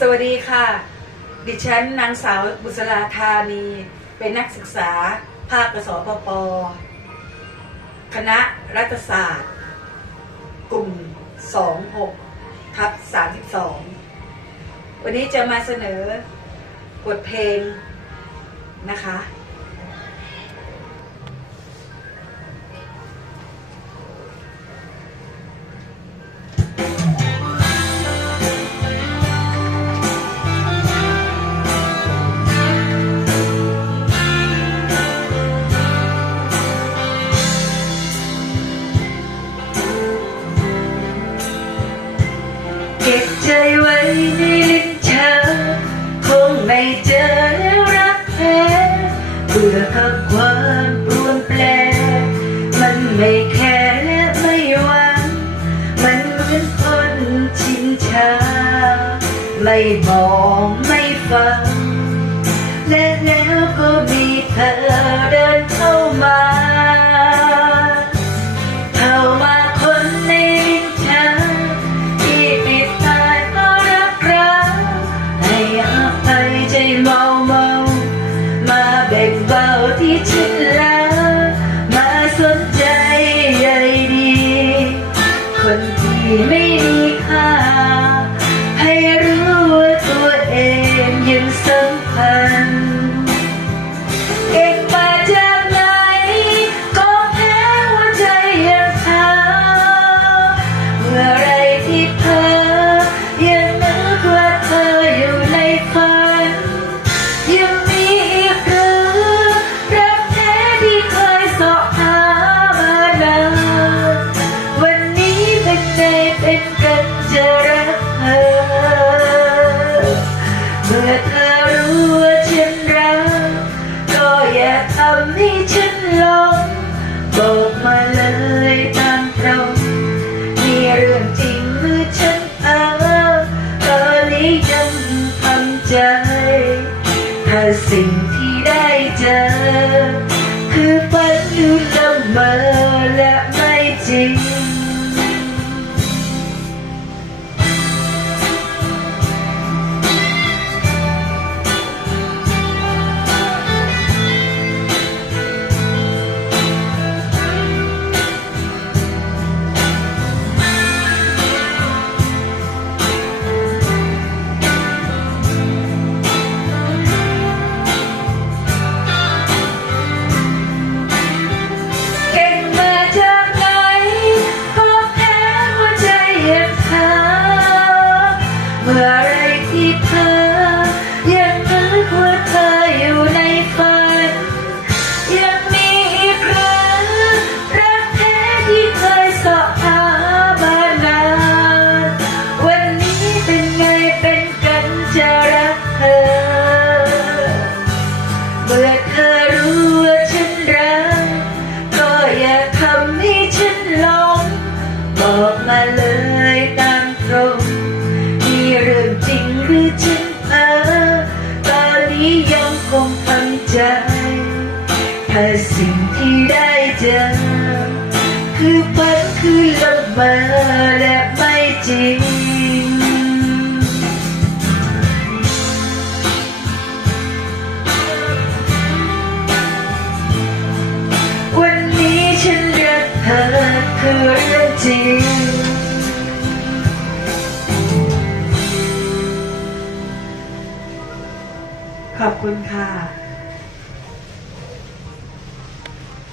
สวัสดีค่ะ ดิฉันนางสาวบุษราธานี เป็นนักศึกษา ภาคกสปป คณะรัฐศาสตร์ กลุ่ม 26ทับ32 วันนี้จะมาเสนอบทเพลงนะคะ ไม่แค่ไม่หวังมันเหมือนคนชินชา ไม่มองไม่ฟัง และแล้วก็มีเธอเดินเข้ามา ที่ไม่มีค่า เรื่องจริงเมื่อฉันเออก็นี้ยังทำใจ ถ้าสิ่งที่ได้เจอ คือฝันหรือละเมอและ สิ่งที่ได้เจอ คือฝันคือละเมอและไม่จริงวันนี้ฉันรักเธอคือเรื่องจริงขอบคุณค่ะ